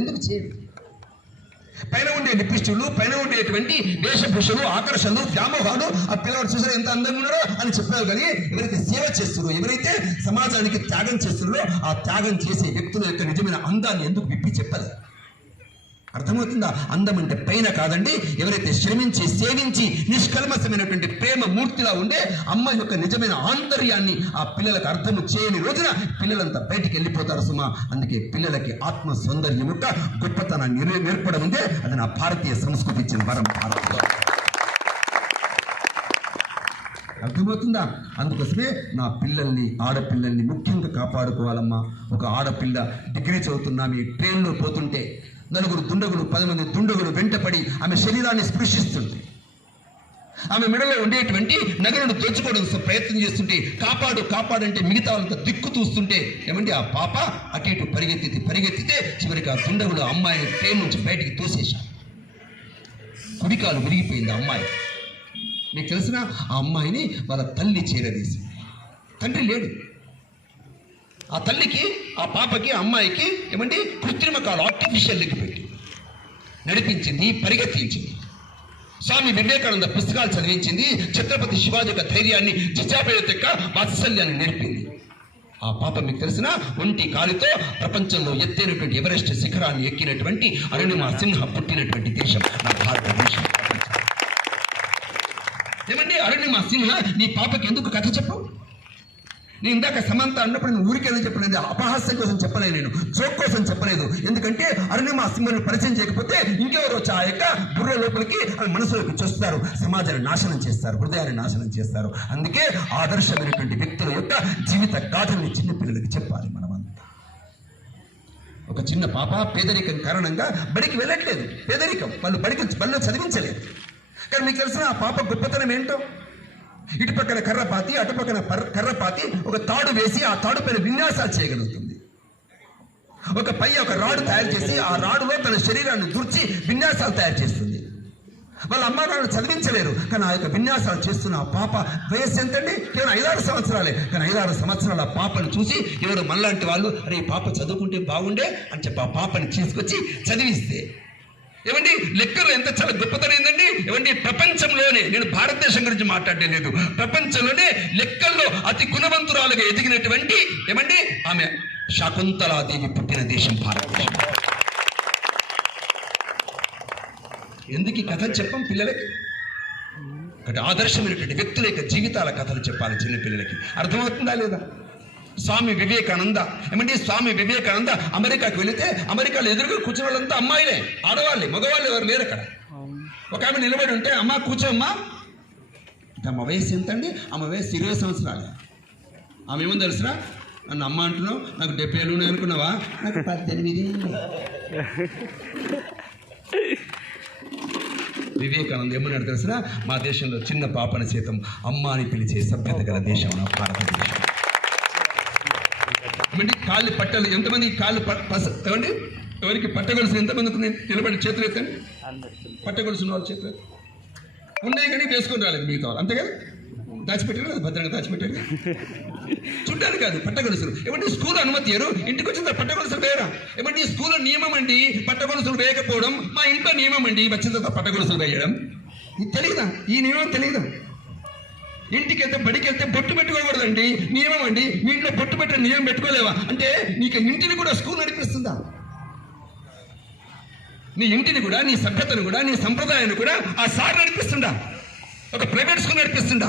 ఎందుకు చేయడు? పైన ఉండే లిపిస్టులు, పైన ఉండేటువంటి వేషభూషలు, ఆకర్షణలు, వ్యామోహాలు, ఆ పిల్లవాడు చూసారు ఎంత అందంగా ఉన్నాడో అని చెప్పారు. కానీ ఎవరైతే సేవ చేస్తున్నారో, ఎవరైతే సమాజానికి త్యాగం చేస్తున్నారో, ఆ త్యాగం చేసే వ్యక్తుల యొక్క నిజమైన అందాన్ని ఎందుకు విప్పి చెప్పాలి? అర్థమవుతుందా? అందం అంటే పైన కాదండి. ఎవరైతే శ్రమించి సేవించి నిష్కల్మషమైనటువంటి ప్రేమ మూర్తిలా ఉండే అమ్మ యొక్క నిజమైన ఆంతర్యాన్ని ఆ పిల్లలకు అర్థము చేయని రోజున పిల్లలంతా బయటికి వెళ్ళిపోతారు సుమా. అందుకే పిల్లలకి ఆత్మ సౌందర్యం యొక్క గొప్పతనాన్ని నేర్పడం ఉందే అది నా భారతీయ సంస్కృతి ఇచ్చిన వరం. అర్థమవుతుందా? అందుకోసమే నా పిల్లల్ని, ఆడపిల్లల్ని ముఖ్యంగా కాపాడుకోవాలమ్మా. ఒక ఆడపిల్ల డిగ్రీ చదువుతున్నా మీ ట్రైన్లో పోతుంటే నలుగురు దుండగులు, 10 మంది దుండగులు వెంటపడి ఆమె శరీరాన్ని స్పృశిస్తుంది. ఆమె మెడలో ఉండేటువంటి నగలను దోచుకోవడం ప్రయత్నం చేస్తుంటే కాపాడు కాపాడంటే మిగతా వాళ్ళంతా దిక్కు చూస్తుంటే ఏమంటే ఆ పాప అటు ఇటు పరిగెత్తితే చివరికి ఆ దుండగులు అమ్మాయిని ట్రైన్ నుంచి బయటికి తోసేశారు. కుడికాలు విరిగిపోయింది ఆ అమ్మాయి. మీకు తెలిసిన ఆ అమ్మాయిని వాళ్ళ తల్లి చేరదీసి, తండ్రి లేడు. ఆ తల్లికి, ఆ పాపకి, అమ్మాయికి ఏమంటే కృత్రిమ కాలు, ఆర్టిఫిషియల్ లెగ్ పెట్టి నడిపించింది, పరిగెత్తించింది. స్వామి వివేకానంద పుస్తకాలు చదివించింది. ఛత్రపతి శివాజీ యొక్క ధైర్యాన్ని, జిజాబేత యొక్క వాత్సల్యాన్ని నేర్పింది. ఆ పాప మీకు తెలిసిన ఒంటి కాలితో ప్రపంచంలో ఎత్తైనటువంటి ఎవరెస్ట్ శిఖరాన్ని ఎక్కినటువంటి అరుణిమా సింహ పుట్టినటువంటి దేశం నా భారతదేశం. ఏమండి అరుణిమా సింహ నీ పాపకి ఎందుకు కథ చెప్పు? నేను ఇందాక సమంత అన్నప్పుడు నేను ఊరికేదో చెప్పలేదు, అపహాస్యం కోసం చెప్పలేదు, నేను జోక్ కోసం చెప్పలేదు. ఎందుకంటే అరుణిమా సింహను పరిచయం చేయకపోతే ఇంకెవరు వచ్చి ఆ యొక్క బుర్ర లోపలికి మనసులోకి చూస్తారు, సమాజాన్ని నాశనం చేస్తారు, హృదయాన్ని నాశనం చేస్తారు. అందుకే ఆదర్శమైనటువంటి వ్యక్తుల యొక్క జీవిత గాథల్ని చిన్నపిల్లలకి చెప్పాలి మనమంతా. ఒక చిన్న పాప పేదరికం కారణంగా బడికి వెళ్ళట్లేదు. పేదరికం, వాళ్ళు బడిలో చదివించలేదు. కానీ మీకు తెలిసిన ఆ పాప గొప్పతనం ఏంటో, ఇటుపక్కన కర్రపాతి, అటుపక్కన కర్రపాతి, ఒక తాడు వేసి ఆ తాడు పైన విన్యాసాలు చేయగలుగుతుంది. ఒక రాడు తయారు చేసి ఆ రాడులో తన శరీరాన్ని దూర్చి విన్యాసాలు తయారు చేస్తుంది. వాళ్ళ అమ్మానాన్నలు చదివించలేరు, కానీ ఆ యొక్క విన్యాసాలు చేస్తున్న ఆ పాప వయస్సు ఎంతండి? కేవలం 5-6 సంవత్సరాలే. కానీ 5-6 సంవత్సరాల పాపను చూసి ఎవరు మనలాంటి వాళ్ళు అరే ఈ పాప చదువుకుంటే బాగుండే అని చెప్పి ఆ పాపని తీసుకొచ్చి చదివిస్తే ఏమండి లెక్కలు ఎంత చాలా గొప్పతనం ఏందండి. ఏమండి ప్రపంచంలోనే, నేను భారతదేశం గురించి మాట్లాడడం లేదు, ప్రపంచంలోనే లెక్కల్లో అతి గుణవంతురాలుగా ఎదిగినటువంటి ఏమండి ఆమె శకుంతలాదేవి పుట్టిన దేశం భారతదేశం. ఎందుకు ఈ కథలు చెప్పం పిల్లలకి? ఒకటి ఆదర్శమైనటువంటి వ్యక్తుల యొక్క జీవితాల కథలు చెప్పాలి చిన్న పిల్లలకి. అర్థమవుతుందా లేదా? స్వామి వివేకానంద ఏమంటే స్వామి వివేకానంద అమెరికాకి వెళితే అమెరికాలో ఎదురుగా కూర్చున్న వాళ్ళంతా అమ్మాయిలే, ఆడవాళ్ళే, మగవాళ్ళు ఎవరు లేరు అక్కడ. ఒక ఆమె నిలబడి ఉంటే అమ్మ కూర్చోమ్మా, అమ్మ వయసు ఎంత అండి? ఆమె వయసు 20 సంవత్సరాలు. ఆమె ఏమో తెలుసురా, నన్ను అమ్మ అంటున్నావు, నాకు 70 ఏళ్ళు ఉన్నాయి అనుకున్నావా? నాకు 18. వివేకానంద ఏమన్నాడు తెలుసురా, మా దేశంలో చిన్న పాపని సైతం అమ్మ అని పిలిచే సభ్యత గల దేశం నా భారతదేశం. ఏమండి కాళ్ళు పట్టలు ఎంతమంది కాళ్ళు ఏమండి ఎవరికి పట్టగొలుసు ఎంతమందికి నిలబడి చేతులు ఎత్తండి. పట్టగొలుసున్న వాళ్ళు చేతులు ఉన్నాయి కానీ వేసుకొని రాలేదు మిగతా వాళ్ళు, అంతే కదా? దాచిపెట్టారు కదా, భద్రంగా దాచిపెట్టారు. చూడ్డానికి కాదు పట్టగొలుసులు. ఏమంటే స్కూల్ అనుమతి ఇయ్యరు, ఇంటికి వచ్చిన పట్టగొలుసులు వేయరా? ఏమంటే స్కూల్లో నియమం అండి పట్టగొలుసులు వేయకపోవడం, మా ఇంట్లో నియమం అండి వచ్చిన తర్వాత పట్టగొలుసులు వేయడం. ఇది తెలియదా? ఈ నియమం తెలియదా? ఇంటికి వెళ్తే బడికి వెళ్తే బొట్టు పెట్టుకోకూడదండి, నియమం అండి. మీ ఇంట్లో బొట్టు పెట్టే నియమం పెట్టుకోలేవా? అంటే నీకు ఇంటిని కూడా స్కూల్ నడిపిస్తుందా? నీ ఇంటిని కూడా, నీ సభ్యతను కూడా, నీ సంప్రదాయాన్ని కూడా ఆ సార్ నడిపిస్తుందా? ఒక ప్రైవేట్ స్కూల్ నడిపిస్తుందా?